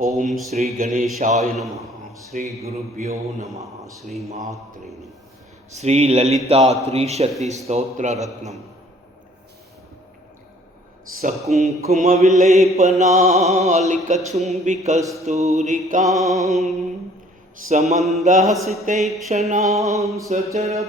ओम श्री गणेशाय नमः। श्री गुरुभ्यो नमः। श्री मात्रे नमः। श्री ललिता त्रिशति स्तोत्र रत्नम सकुंकुम विलेपनालिकचुंबी कस्तूरिकां समंदहसिते क्षणां सचरपाशांकुशां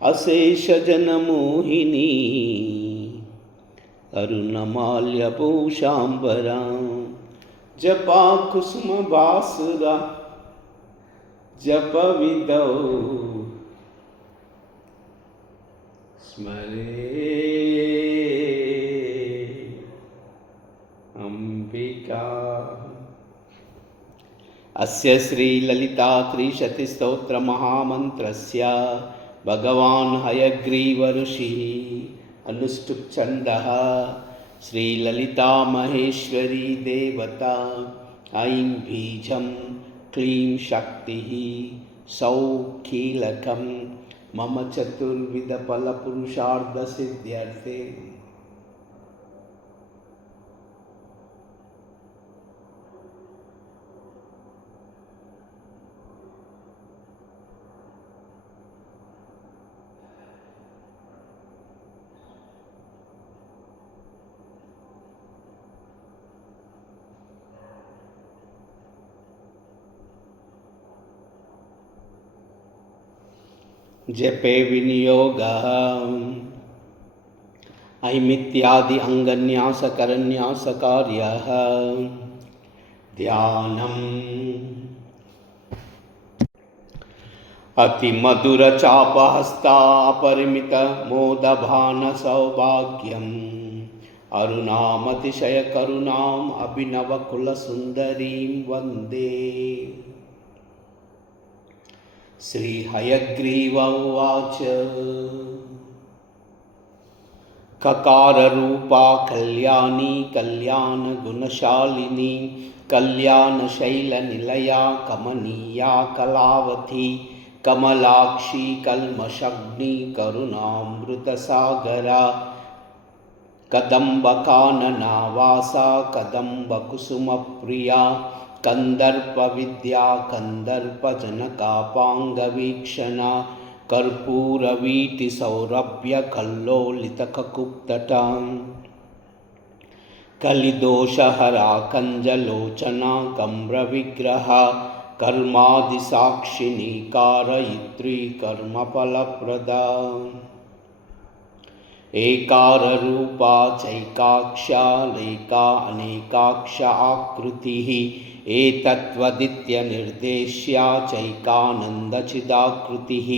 अशेष जनमोहिनी अरुणमाल्यभूषाम्बरां जपा कुसुम बासुरा जपविदौ स्मरे अंबिका। अस्य श्री ललिता त्रिशति स्तोत्र महामन्त्रस्य भगवान् हयग्रीव ऋषिः अनुष्टुप् छन्दः श्री ललिता महेश्वरी देवता ऐं बीजं क्लीं शक्तिः सौः कीलकं मम चतुर्विध फलपुरुषार्थ सिद्ध्यर्थे। जपे विनियोगः ऐमित्यादि अंगन्यासकरन्यासकार्यः ध्यानम् अतिमधुरचापहस्ता अपरिमितमोदभान सौभाग्यम् अरुणामतिशयकरुणाम् अभिनवकुलसुन्दरीं वन्दे। श्रीहयग्रीव उवाच ककाररूपा कल्याणी कल्याणगुणशालिनी कल्याणशैलनिलया कमनीया कलावती कमलाक्षी कल्मषग्नि करुणामृतसागरा कदम्बकानना वासा कदम्बकुसुमप्रिया कंदर्पविद्या कंदर्पजनकापाङ्गवीक्षणा कर्पूरवीटिसौरभ्यकल्लोलितककुप्तटा कलिदोषहरा कञ्जलोचना कम्रविग्रहा कर्मादिसाक्षिणी कारयित्री कर्मफलप्रदा एकाररूपा चैकाक्षा लेका अनेकाक्ष आकृतिः एतत्त्वदित्यनिर्देश्या चैकानन्दचिदाकृतिः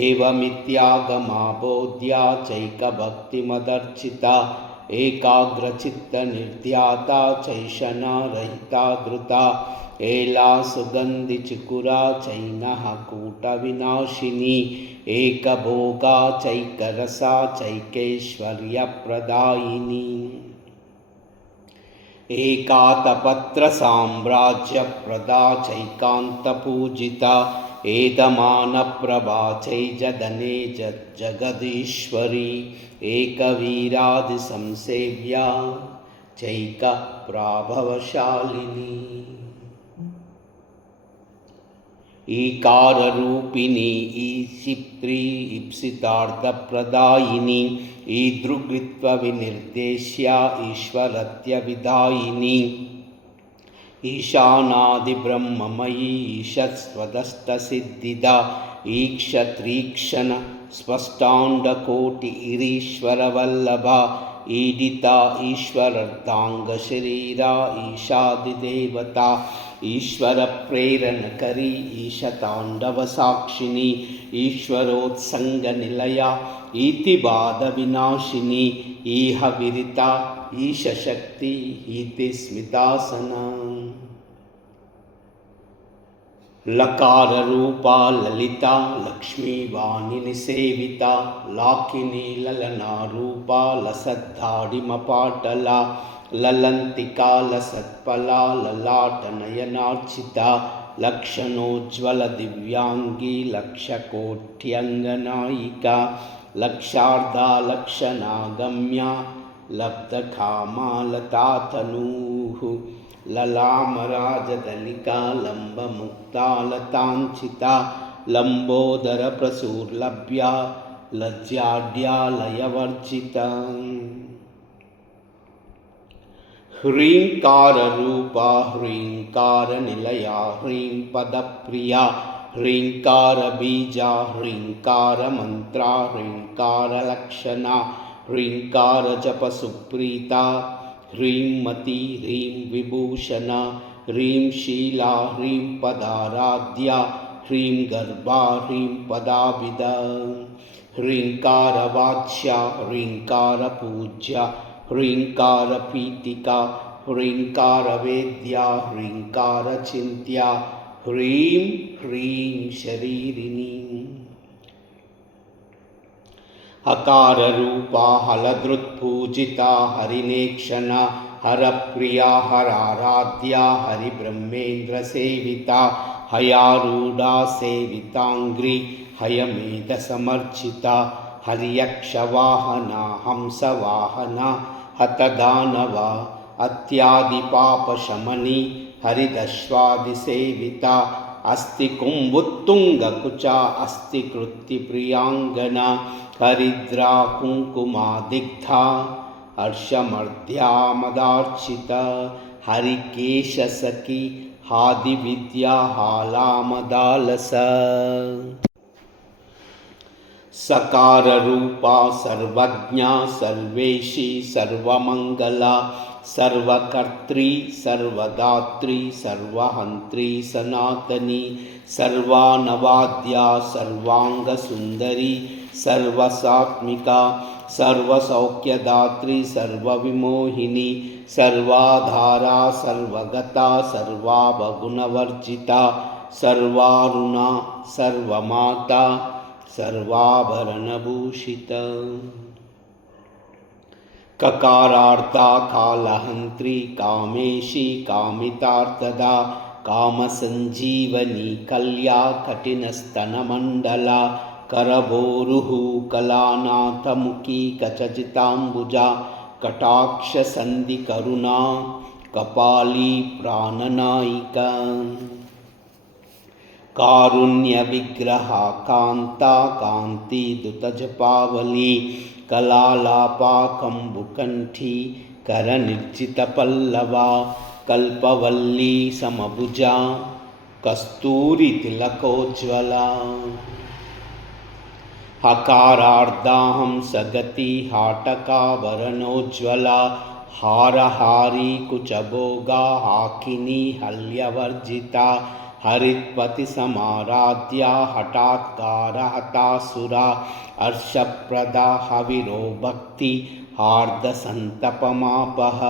एवमित्यागमा बोध्या चैकभक्तिमदर्चिता एकाग्रचित्तनिर्ध्याता चैषणा रहिता धृता एला सुगन्धिचिकुरा चैनः कूटविनाशिनी एकभोगा चैकरसा चैकैश्वर्यप्रदायिनी एकातपत्रसाम्राज्यप्रदा चैकान्तपूजिता एदमानप्रभा चैजदने जगदीश्वरी एकवीरादिसंसेव्या चैकप्राभवशालिनी ईकाररूपिणी ईशिप्त्री ईप्सितार्थप्रदायिनी ईदृग्त्वविनिर्देश्या ईश्वरत्यविदायिनी ईशानादिब्रह्ममयी ईशत्स्वदष्टसिद्धिदा ईक्षत्रीक्षण स्पष्टाण्डकोटि ईरीश्वरवल्लभा ईडिता ईश्वरार्धांगशरीरा ईशादिदेवता ईश्वरप्रेरणकरी ईशताण्डवसाक्षिणी ईश्वरोत्सङ्गनिलया इतिबाधविनाशिनी इह विरिता ईशशक्ति इति स्मितासना लकाररूपा ललिता लक्ष्मीवाणिनि सेविता लाकिनी ललनारूपा लसद्धाडिमपाटला ललन्तिका लसत्फला ललाटनयनार्चिता लक्षणोज्ज्वलदिव्याङ्गी लक्षकोट्यङ्गनायिका लक्षार्धा लक्षणागम्या लब्धकामालतातनूः ललामराजदलिका लम्बमुक्तालताञ्छिता लम्बोदरप्रसूर्लभ्या लज्जाड्यालयवर्जिता ह्रीङ्काररूपा ह्रीङ्कारनिलया ह्रीं पदप्रिया ह्रीङ्कारबीजा ह्रीङ्कारमन्त्रा ह्रीङ्कारलक्षणा ह्रीङ्कारजपसुप्रीता ह्रीं मती ह्रीं विभूषणा ह्रीं शीला ह्रीं पदाराध्या ह्रीं गर्भा ह्रीं पदाभिदा ह्रीङ्कारवाच्या ह्रीङ्कारपूज्या ह्रीङ्कारपीठिका ह्रीङ्कारवेद्या ह्रीङ्कारचिन्त्या ह्रीं ह्रीं शरीरिणी हकाररूपा हलधृत्पूजिता हरिनेक्षणा हरप्रिया हराराध्या हरिब्रह्मेन्द्रसेविता हयारूढा सेविताङ्घ्रि हयमेधसमर्चिता हर्यक्षवाहना हंसवाहना हतदानवा अत्यादिपापशमनी हरिदश्वादिसेविता अस्तिकुम्भुत्तुङ्गकुचा अस्तिकृत्तिप्रियाङ्गना हरिद्रा कुङ्कुमादिग्धा हर्षमर्ध्या मदार्चिता हरिकेशसखी हादिविद्या हालामदालसा सकाररूपा सर्वज्ञा सर्वेशी सर्वमङ्गला सर्वकर्त्री सर्वदात्री सर्वहन्त्री सनातनी सर्वानवाद्या सर्वाङ्गसुन्दरी सर्वसात्मिका सर्वसौख्यदात्री सर्वविमोहिनी सर्वाधारा सर्वगता सर्वावगुणवर्जिता सर्वारुणा सर्वमाता सर्वाभरणभूषिता ककारार्था कालहन्त्री कामेशी कामितार्थदा कामसञ्जीवनी कल्या कठिनस्तनमण्डला करभोरुः कलानाथमुखी कचजिताम्बुजा कटाक्षसन्धिकरुणा कपाली प्राणनायिका कारुण्यविग्रहा कान्ता कान्तिदुतजपावली कलालापा कम्बुकण्ठी करनिर्जितपल्लवा कल्पवल्ली समभुजा कस्तूरितिलकोज्ज्वला हकारार्धाहं सगति हाटकाभरणोज्ज्वला हारहारी कुचभोगा हाकिनी हल्यवर्जिता हरित्पतिसमाराध्या हठात्कारहतासुरा हर्षप्रदा हविरो भक्ति हार्दसन्तपमापः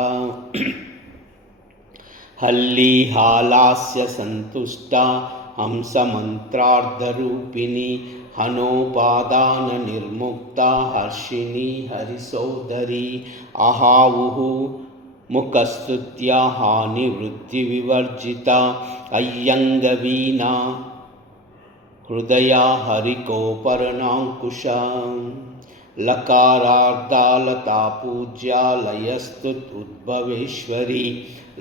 हल्लीहालास्य सन्तुष्टा हंसमन्त्रार्धरूपिणी हनोपादाननिर्मुक्ता हर्षिणी हरिसोदरी अहावुः मुखस्तुत्या हानिवृत्तिविवर्जिता अय्यङ्गवीणा हृदया हरिकोपरणाङ्कुशा लकारार्धालता पूज्या लयस्तुत् उद्भवेश्वरी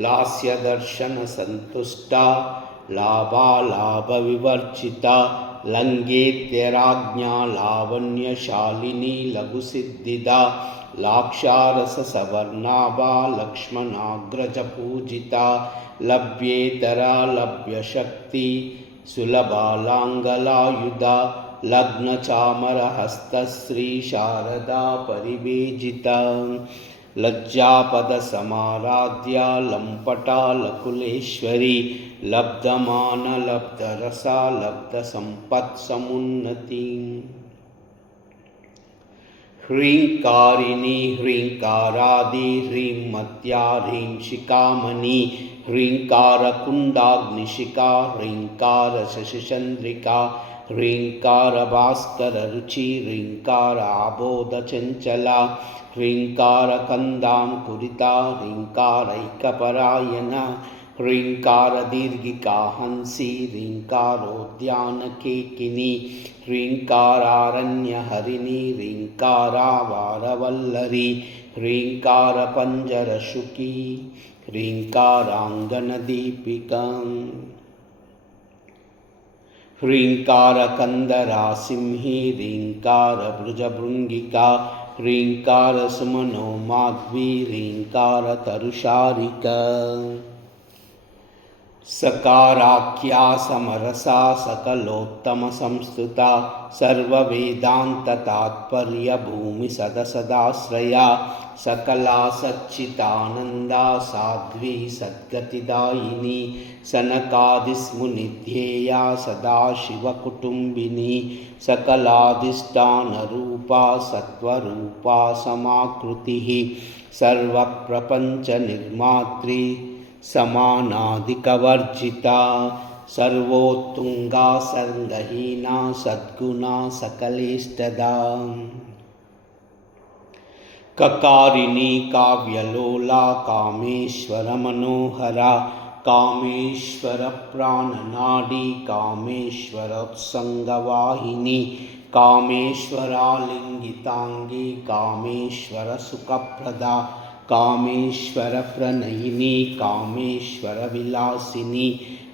लास्यदर्शनसन्तुष्टा लाभालाभविवर्जिता लङ्घेत्यराज्ञा लावण्यशालिनी लघुसिद्धिदा लाक्षारससवर्णाभा लक्ष्मणाग्रजपूजिता लभ्येतरा लभ्यशक्ति सुलभालाङ्गलायुधा लग्नचामरहस्तश्रीशारदा परिवेजिता लज्जापदसमाराध्या लम्पटा लकुलेश्वरी लब्धमानलब्धरसा लब्धसम्पत्समुन्नती ह्रीङ्कारिणी ह्रीङ्कारादि ह्रीं मत्या ह्रीं शिखामणि ह्रीङ्कारकुण्डाग्निशिखा ह्रीङ्कारशशिचन्द्रिका ह्रीङ्कारभास्कररुचि ह्रीङ्काराबोधचञ्चला ह्रीङ्कारकन्दां कुरिता ह्रीङ्कारैकपरायणा ह्रीङ्कारदीर्घिका हंसी ह्रीङ्कारोद्यानकेकिनी ह्रीङ्कारारण्यहरिणी ह्रीङ्कारावारवल्लरी ह्रीङ्कारपञ्जरशुकी ह्रीङ्काराङ्गनदीपिकाम् ह्रीङ्कारकन्दरासिंही ह्रीङ्कारभुजभृङ्गिका ह्रीङ्कारसुमनो माध्वी ह्रीङ्कारतरुशारिका सकाराख्या समरसा सकलोत्तमसंस्तुता सर्ववेदान्ततात्पर्यभूमिसदसदाश्रया सकला सच्चिदानन्दा साध्वी सद्गतिदायिनी सनकादिस्मुनिध्येया सदाशिवकुटुम्बिनी सकलाधिष्ठानरूपा सत्त्वरूपा समाकृतिः सर्वप्रपञ्चनिर्मात्री समानाधिकवर्जिता सर्वोत्तुङ्गा सर्गहीना सद्गुणा सकलेष्टदा ककारिणी काव्यलोला कामेश्वरमनोहरा कामेश्वरप्राणनाडी कामेश्वरोत्सङ्गवाहिनी कामेश्वरालिङ्गिताङ्गी कामेश्वरसुखप्रदा कामेश्वरप्रणयिनी कामेश्वरविलासिनी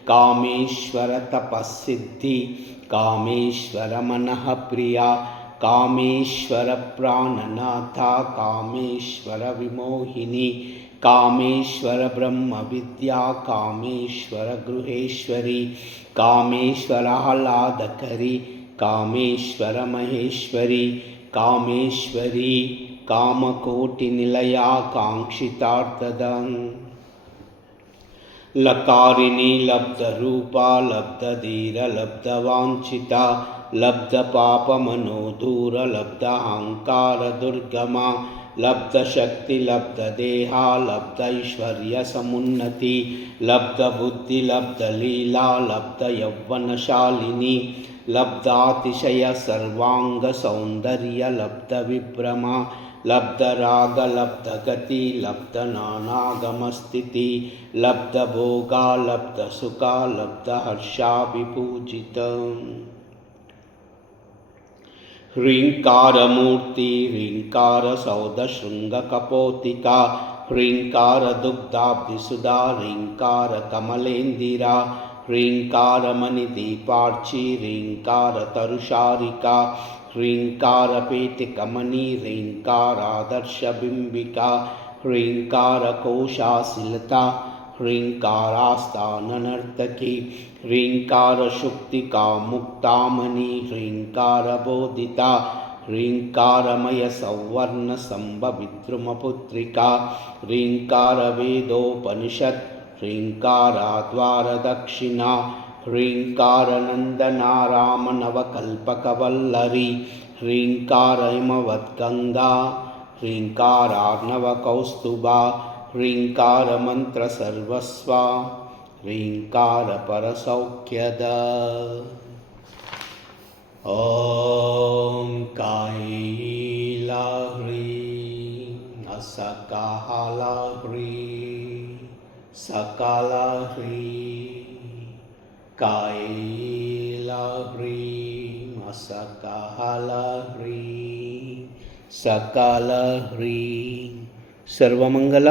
कामेश्वरतपःसिद्धि कामेश्वरमनःप्रिया कामेश्वरप्राणनाथा कामेश्वरविमोहिनी कामेश्वरब्रह्मविद्या कामेश्वरगृहेश्वरी कामेश्वराह्लादकरी कामेश्वरमहेश्वरी कामेश्वरी कामकोटिनिलया काङ्क्षितार्थदं लकारिणी लब्धरूपा लब्धधीरलब्धवाञ्छिता लब्धपापमनोदूरलब्धाहङ्कारदुर्गमा लब्धशक्तिलब्धदेहा लब्धैश्वर्यसमुन्नति लब्धबुद्धिलब्धलीला लब्धयौवनशालिनी लब्धातिशय सर्वाङ्गसौन्दर्य लब्धविभ्रमा लब्धरागलब्धगति लब्धनानागमस्थिति लब्धभोगा लब्धसुखा लब्धहर्षाभिपूजितम् ह्रीङ्कारमूर्ति ह्रीङ्कारसौधशृङ्गकपोतिका ह्रीङ्कारदुग्धाब्धिसुधा ह्रीङ्कारकमलेन्दिरा ह्रीङ्कारमणिदीपार्ची ह्रीङ्कारतरुशारिका ह्रीङ्कारपेटिकमणि ह्रीङ्कारादर्शबिम्बिका ह्रीङ्कारकोशाशिलता ह्रीङ्कारास्थाननर्तकी ह्रीङ्कारशुक्तिका मुक्तामणि ह्रीङ्कारबोधिता ह्रीङ्कारमयसौवर्णसम्भविद्रुमपुत्रिका ह्रीङ्कारवेदोपनिषत् ह्रीङ्काराद्वारदक्षिणा ह्रीङ्कारनन्दनारामनवकल्पकवल्लरी ह्रीङ्कारहिमवद्गङ्गा ह्रीङ्कारार्णवकौस्तुभा ह्रीङ्कारमन्त्रसर्वस्वा ह्रीङ्कारपरसौख्यदा ॐ कायीलाह्री असकालाह्री सकलाह्री कायीलाह्री असकालाह्री सकलाह्री सर्वमङ्गल